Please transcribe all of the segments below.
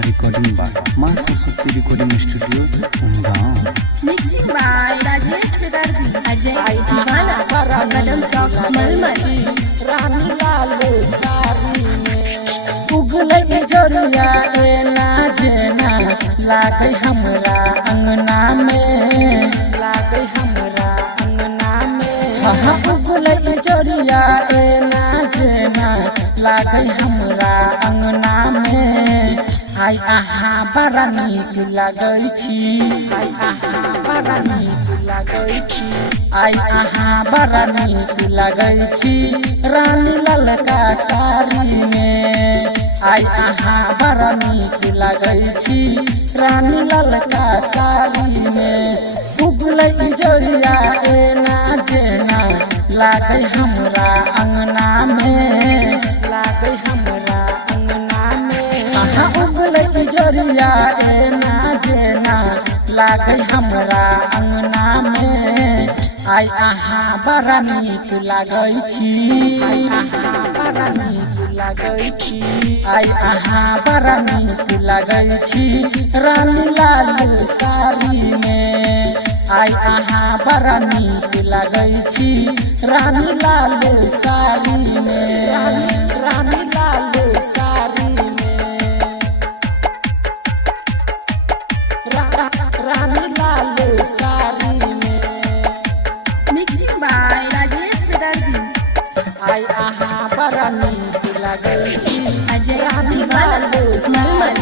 Recording by मां Saraswati recording studio Umgaon. Mixing by Rajesh Bedardi, Ajay दीवाना, कदम चौक मलमल। रानी लाल सारी में उगले जोरिया ए ना जेना लागे हमरा अंगना में, लागे हमरा अंगना में। हाँ उगले जोरिया ए ना जेना लागे हमरा अंगना में। आई आहा बड़ा नीक लागै छी, आई आहा बड़ा नीक लागै छी, आई आहा बड़ा नीक लागै छी रानी ललका साड़ी में। आई आहा बड़ा नीक लागै छी रानी ललका साड़ी में। उगलै जोरिया ए ना जेना लागै हमरा अंगना में, लागै हमरा अंगना में। हाँ उगलै जोरिया ए ना जेना लागै हमरा अंगना में। आई आहा बड़ा नीक लागै छी, आई आहा बड़ा नीक लागै छी, आई आहा बड़ा नीक लागै छी रानी लाल साड़ी में। आई आहा बड़ा नीक लागै छी रानी लाल साड़ी में, रानी लाल साड़ी में, रानी लाल साड़ी में। मिक्सिंग बाय राजेश बेदर्दी, आई आहा बड़ा नीक लागै छी अजय दीवाना, मलमल।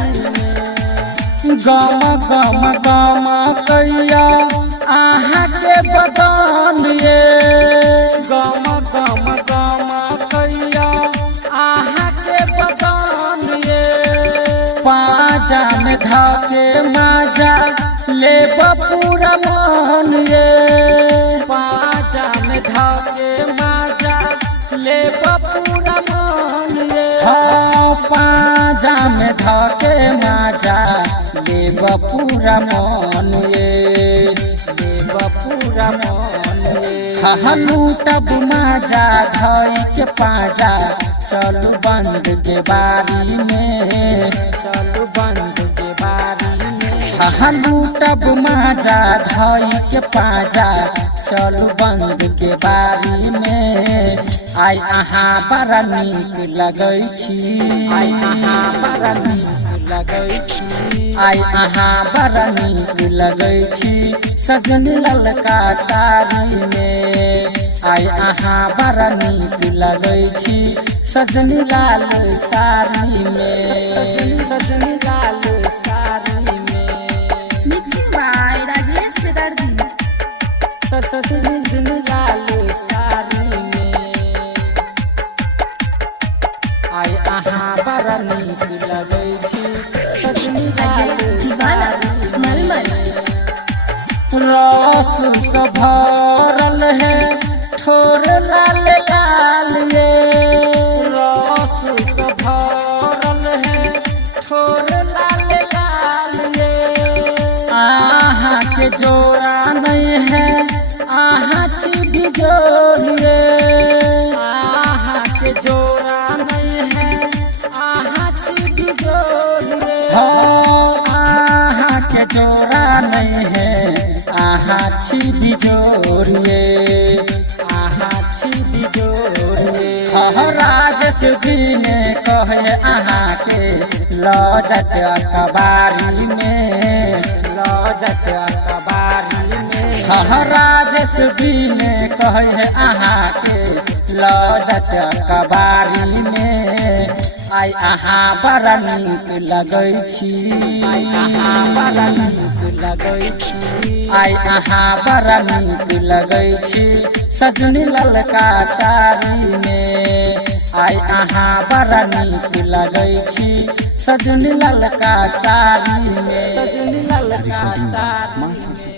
गम गम गम कैया आहा के बदन ये, गम गम गम कैया आहा के बदन ये। पाजा में धाके माजा ले पूरा मन ये, पाजा में धाके माजा ले पूरा मन ये। हाँ पाजा में धाके माजा ले पूरा मन ये, ले पूरा मन ये। हाँ लूटब माजा धई के पाजा चलू बंद के बारी में, चलू बंद के बारी में। हाँ लूटब माजा धई के पाजा चलू बंद के बारी में। आई आहा बड़ा नीक लागै छी, आई आहा बड़ा नीक लागै छी, आई आहा बड़ा नीक लागै छी सजनी ललका साड़ी में। आई आहा बड़ा नीक लागै छी सजनी लाल साड़ी में, सजनी लाल साड़ी में। मिक्सिंग बाय राजेश बेदर्दी, सजनी लाल साड़ी में। आई आहा बड़ा नीक लागै छी सजनी अजय दीवाना, मलमल। रस से भरल है ठोर लाल लाल ये, रस से भरल है ठोर लाल लाल ये। आहा के जोड़ा नहीं है आहा छी जोड़िए, आहा के जोड़ा नहीं है आहा छी जोड़िए। हाँ आहा के जोड़ा नहीं है आहा छी जोड़िए, आहा छी जोड़िए। हाँ राजेश जी ने कहे आहा के लजत अखबारी में, लजत अखबारी में। हाँ राजेश जी ने कहे आहा के लजत अखबारी में। आई आहा बड़ा नीक लागै छी, आई आहा बड़ा नीक लागै छी, आई आहा बड़ा नीक लागै छी सजनी ललका साड़ी में। आई आहा बड़ा नीक लागै छी सजनी ललका साड़ी में, सजनी ललका साड़ी में।